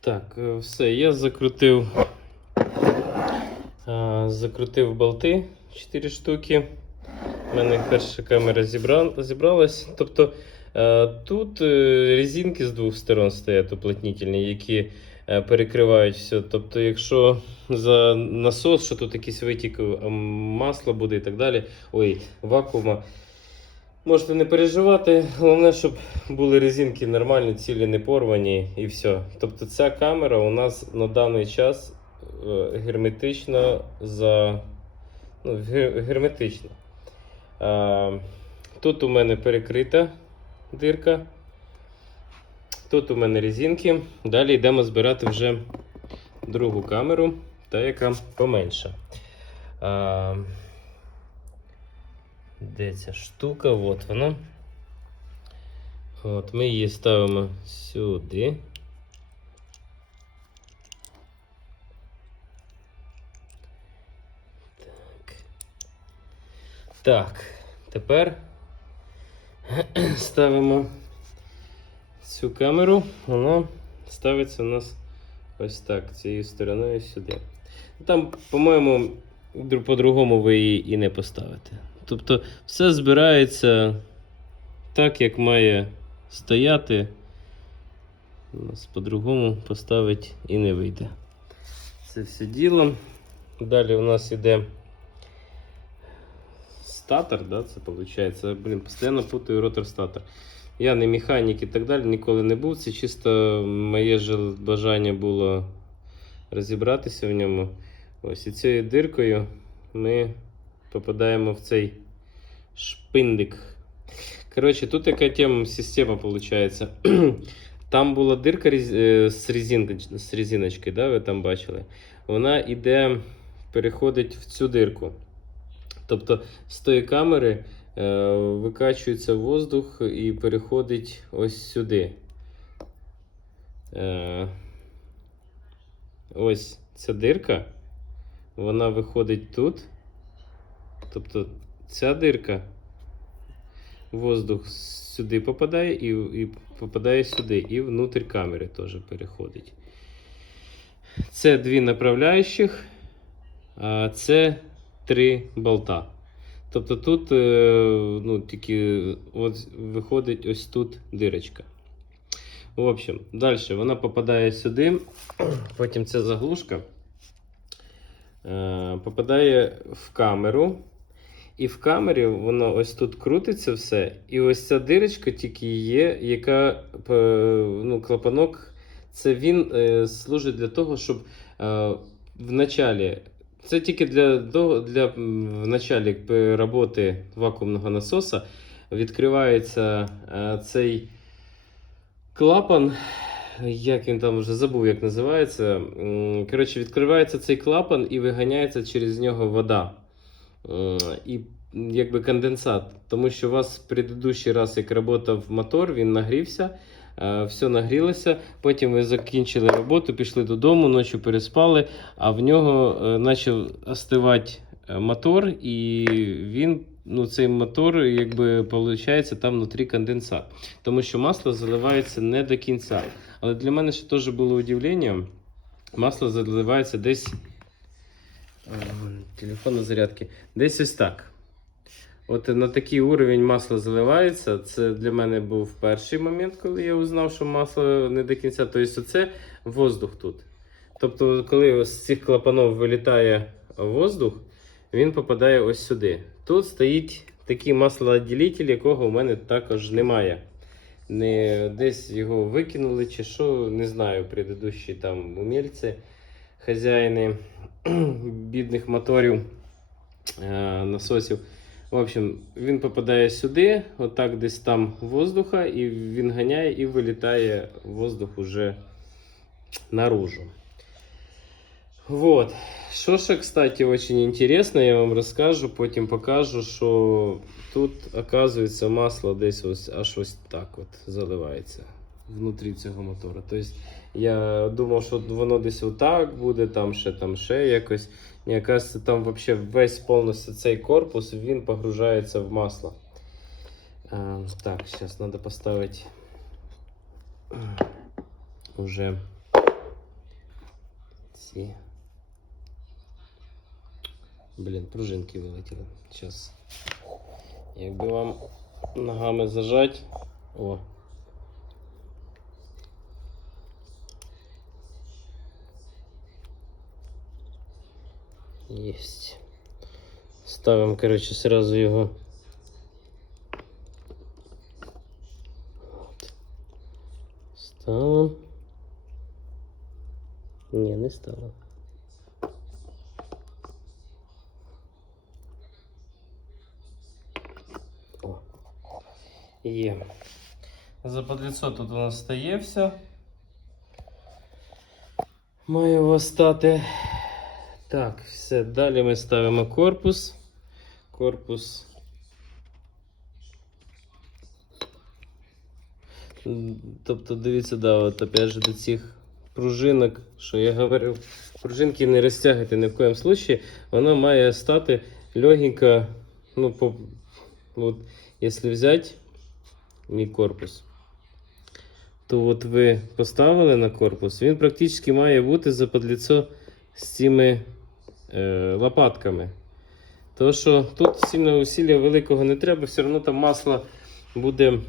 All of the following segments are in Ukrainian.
Так, е, все, я закрутив. е, Закрутив болти 4 штуки. У мене перша камера зібра... зібралась. Тобто е, тут резинки з двох сторон стоять уплотнительні, які перекривають все. Тобто, якщо за насос, що тут якийсь витік е, масла буде і так далі, ой, вакуума. Можете не переживати, головне, щоб були резинки нормальні, цілі, не порвані і все. Тобто ця камера у нас на даний час е, герметично за. Ну, ге- герметична. Тут у мене перекрита дирка. Тут у мене резинки. Далі йдемо збирати вже другу камеру, та яка поменша. Де штука? От вона. От, ми її ставимо сюди. Так. Так, тепер ставимо цю камеру. Вона ставиться у нас ось так, цією стороною сюди. Там, по-моєму, по-другому ви її і не поставите. Тобто все збирається так, як має стояти. У нас по-другому поставити і не вийде. Це все діло. Далі у нас іде статор, да, це виходить. Блін, постійно путаю ротор статор. Я не механік і так далі, ніколи не був. Це чисто моє жел- бажання було розібратися в ньому. Ось і цією диркою ми попадаємо в цей шпиндик. Коротше, тут така тема, система виходить. Там була дирка е, з, резинки, з резиночкою, да, ви там бачили. Вона іде, переходить в цю дирку. Тобто з тої камери е, викачується воздух і переходить ось сюди. Е, ось ця дирка, вона виходить тут. Тобто ця дирка, воздух сюди попадає і, і попадає сюди, і внутрь камери теж переходить. Це дві направляючих, а це три болта. Тобто тут е, ну, тільки от виходить ось тут дирочка. В общем, далі вона попадає сюди, потім ця заглушка е, попадає в камеру. І в камері воно ось тут крутиться все. І ось ця дирочка тільки є, яка е, ну, клапанок. Це він е, служить для того, щоб е, в началі. Це тільки для, для в началі роботи вакуумного насоса відкривається е, цей клапан. Як він там вже забув, як називається. Коротше, відкривається цей клапан і виганяється через нього вода. М, І якби конденсат. Тому що у вас предыдущий раз, як працював мотор, він нагрівся, е, все нагрілося. Потім ви закінчили роботу, пішли додому, ночі переспали, а в нього е, почав остивати е, мотор, і він. Ну, цей мотор, якби виходить, там внутрі конденсат. Тому що масло заливається не до кінця. Але для мене ще теж було удивлення. Масло заливається десь. Телефон на зарядці. Десь ось так. От на такий уровень масло заливається. Це для мене був перший момент, коли я узнав, що масло не до кінця. Тобто, це воздух тут. Тобто, коли з цих клапанов вилітає воздух, він попадає ось сюди. Тут стоїть такий маслоотділитель, якого в мене також немає. Не десь його викинули чи що, не знаю, предыдущі там умільці, хазяїни бідних моторів, е, насосів. В общем, він попадає сюди, отак десь там воздуха, і він ганяє і вилітає воздух уже наружу. Вот. Що ще, кстати, очень интересно, я вам розкажу, потім покажу, що тут, оказується, масло десь ось аж ось так от заливається внутрі цього мотора. Тобто я думав, що воно десь отак буде, там ще там ще якось. Оказується, там вообще весь повністю цей корпус він погружається в масло. А, так, зараз треба поставити уже ці. Блін, пружинки вилетіли. Зараз. Якби вам ногами зажать. О. Есть. Ставим, короче, сразу его. Вот. Ставим. Не, не стало. О. Є. Западліцо тут у нас стає все. Має у вас стати. Так, все. Далі ми ставимо корпус. Корпус. Тобто, дивіться, да, от опять же до цих пружинок, що я говорив, пружинки не розтягуйте ні в коєму случаї. Вона має стати легенько, ну, по, от, якщо взяти мій корпус, то от ви поставили на корпус, він практично має бути заподліцо з цими е, лопатками. Тому що тут сильного усилля великого не треба, все одно там масло буде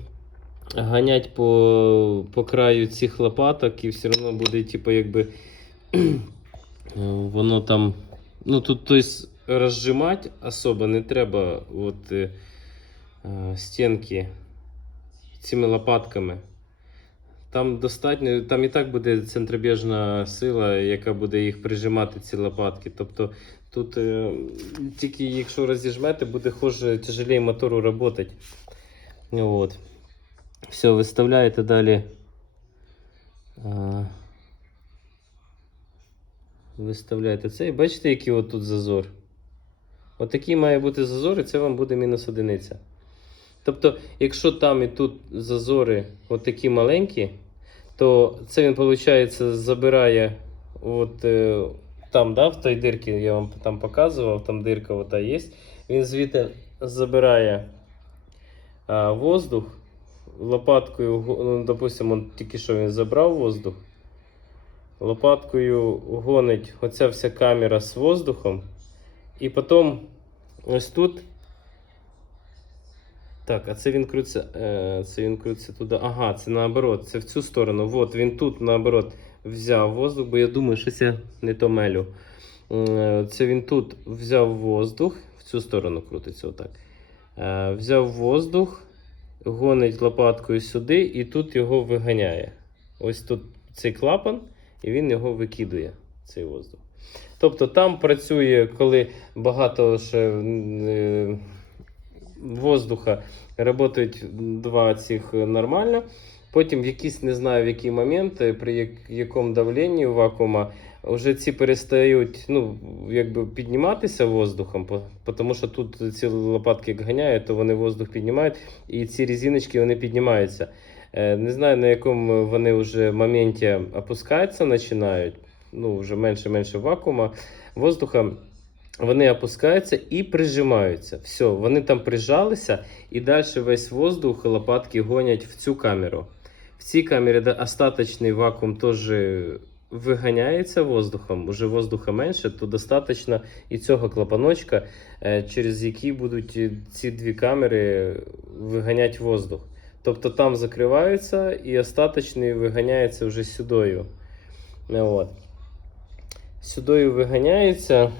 ганять по, по краю цих лопаток, і все одно буде, типу, якби воно там. Ну тут то есть, розжимати особо не треба от, е, е, стінки цими лопатками. Там достатньо, там і так буде центробіжна сила, яка буде їх прижимати, ці лопатки. Тобто тут е, тільки якщо розіжмете, буде хуже тяжелее мотору працювати. От. Все, виставляєте далі. А, виставляєте це і бачите, який от тут зазор. Отакий має бути зазор, і це вам буде мінус одиниця. Тобто, якщо там і тут зазори отакі маленькі, то це він, виходить, забирає от, е, там, да, в той дирці, я вам там показував, там дирка ота є. Він звідти забирає а, воздух лопаткою, ну, допустимо, тільки що він забрав воздух. Лопаткою гонить оця вся камера з воздухом. І потім ось тут. Так, а це він крутиться. Е, це він крутиться туди. Ага, це наоборот, це в цю сторону. От він тут наоборот взяв воздух, бо я думаю, що я не то мелю. Е, Це він тут взяв воздух, в цю сторону крутиться отак. Е, Взяв воздух, гонить лопаткою сюди і тут його виганяє. Ось тут цей клапан, і він його викидує, цей воздух. Тобто там працює, коли багато ще воздуха, працюють два цих нормально. Потім в якийсь не знаю в який момент, при якому давленні вакуума, вже ці перестають ну, якби підніматися воздухом, тому що тут ці лопатки ганяють, то вони воздух піднімають, і ці резиночки вони піднімаються. Е, Не знаю, на якому вони вже моменті опускаються, починають, ну, вже менше-менше вакуума воздуха. Вони опускаються і прижимаються. Все, вони там прижалися, і далі весь воздух лопатки гонять в цю камеру. В цій камері остаточний вакуум теж виганяється воздухом, уже воздуха менше, то достатньо і цього клапаночка, е, через який будуть е, ці дві камери виганяти воздух. Тобто там закриваються і остаточний виганяється вже сюдою. От. Сюдою виганяється.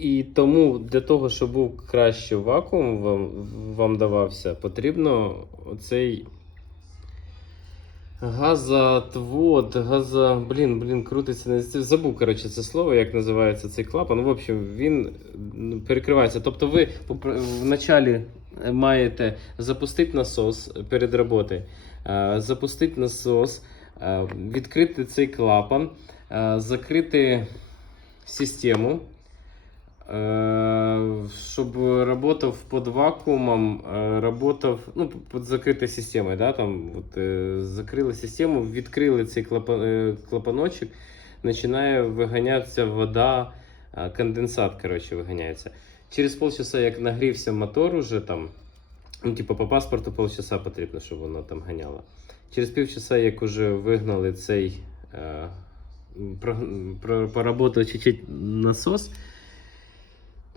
І тому для того, щоб був краще вакуум вам, вам давався, потрібно оцей газоотвод, газо... Блін, блін, крутиться. не- Забув, коротше, це слово, як називається цей клапан. В общем, він перекривається. Тобто ви вначалі маєте запустити насос перед роботою, запустити насос, відкрити цей клапан, закрити систему. Е, щоб работав под вакуумом, е, работав, ну, под закритою системою, да, там, от, е, закрили систему, відкрили цей клапан, клапаночок, починає виганятися вода, конденсат, коротше, виганяється. Через полчаса, як нагрівся мотор уже там, ну, типу, по паспорту полчаса потрібно, щоб воно там ганяло. Через півчаса, як уже вигнали цей поработав чуть-чуть насос,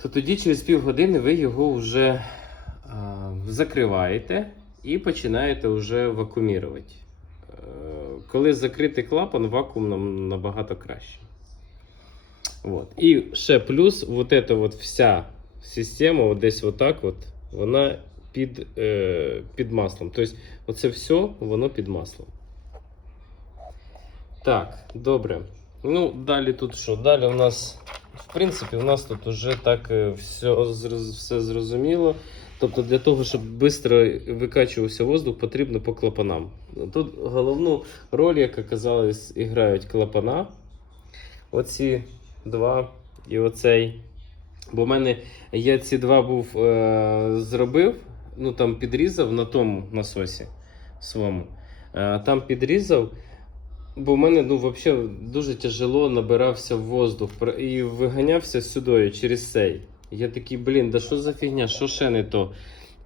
то тоді через півгодини ви його вже а, закриваєте і починаєте вже вакуумірувати. Е, Коли закритий клапан, вакуум нам набагато краще. Вот. І ще плюс, вот эта вот вся система, от десь отак от, вона під, е, під маслом. Тобто, оце все, воно під маслом. Так, добре. Ну, далі тут що? Далі у нас, в принципі, у нас тут вже так е, все, все зрозуміло. Тобто для того, щоб швидко викачувався воздух, потрібно по клапанам. Тут головну роль, як оказалось, грають клапана. Оці два і оцей. Бо в мене я ці два був е, зробив, ну там підрізав на тому насосі своєму. Е, там підрізав, бо в мене ну, взагалі дуже тяжело набирався воздух і виганявся сюди через цей. Я такий, блін, да що за фігня, що ще не то.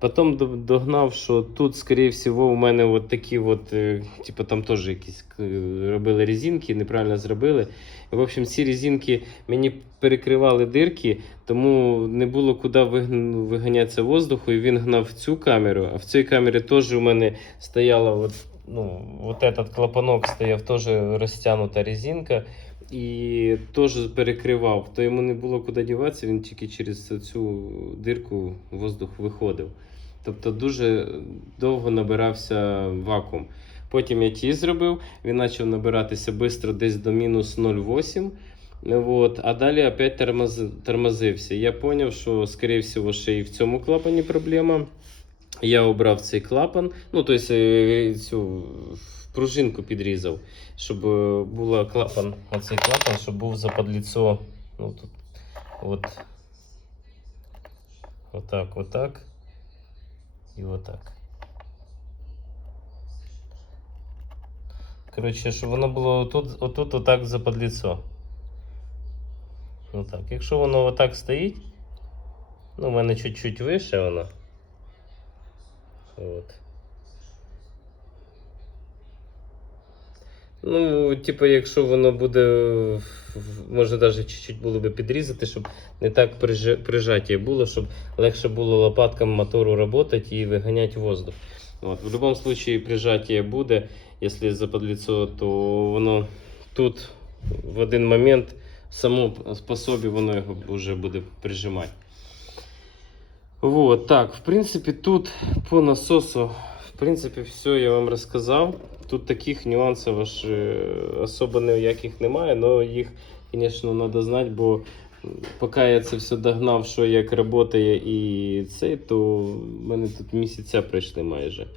Потім догнав, що тут, скоріше всього, у мене от такі от, е, типу там теж якісь робили резинки, неправильно зробили. В общем, ці резинки мені перекривали дирки, тому не було куди виганятися воздуху, і він гнав цю камеру. А в цій камері теж у мене стояла от, ну, вот этот клапанок стояв, теж розтягнута резинка. І теж перекривав, то йому не було куди діватися, він тільки через цю дирку воздух виходив. Тобто дуже довго набирався вакуум. Потім я ті зробив, він почав набиратися швидко десь до мінус 0,8. Вот, а далі опять тормоз, тормозився. Я зрозумів, що, скоріше всього, ще і в цьому клапані проблема. Я обрав цей клапан, ну, тобто цю пружинку підрізав, щоб е, була клапан, оцей клапан, щоб був западліцо. Ну, тут, от, отак, отак і отак. Коротше, щоб воно було отут, отут отак западліцо. Отак. Якщо воно отак стоїть, ну, у мене чуть-чуть вище воно. От. Ну, типу, якщо воно буде, може навіть чуть-чуть було би підрізати, щоб не так прижа- прижаття було, щоб легше було лопаткам мотору працювати і виганяти воздух. От. В будь-якому випадку прижаття буде, якщо западліцо, то воно тут в один момент само по собі воно його вже буде прижимати. Вот, так, в принципі, тут по насосу, в принципі, все я вам розказав. Тут таких нюансів аж е, особо ніяких немає, але їх, звісно, треба знати, бо поки я це все догнав, що як працює і це, то в мене тут місяця пройшли майже.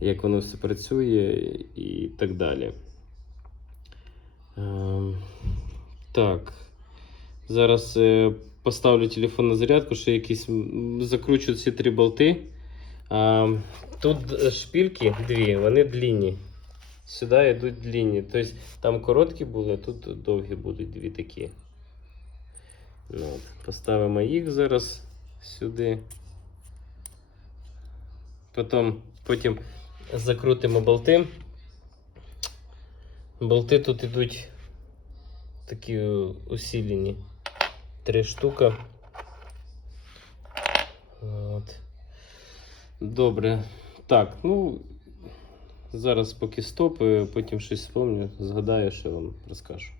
Як воно все працює і так далі. Ем, так. Зараз е, поставлю телефон на зарядку, ще якісь закручу ці три болти. А, тут шпильки дві, вони длінні. Сюди йдуть длінні. Тобто там короткі були, а тут довгі будуть дві такі. Ну. Поставимо їх зараз сюди. Потім, потім закрутимо болти. Болти тут йдуть такі усилені. Три штука. От. Добре. Так, ну. Зараз поки стоп, е, потім щось спомню, згадаю, що вам розкажу.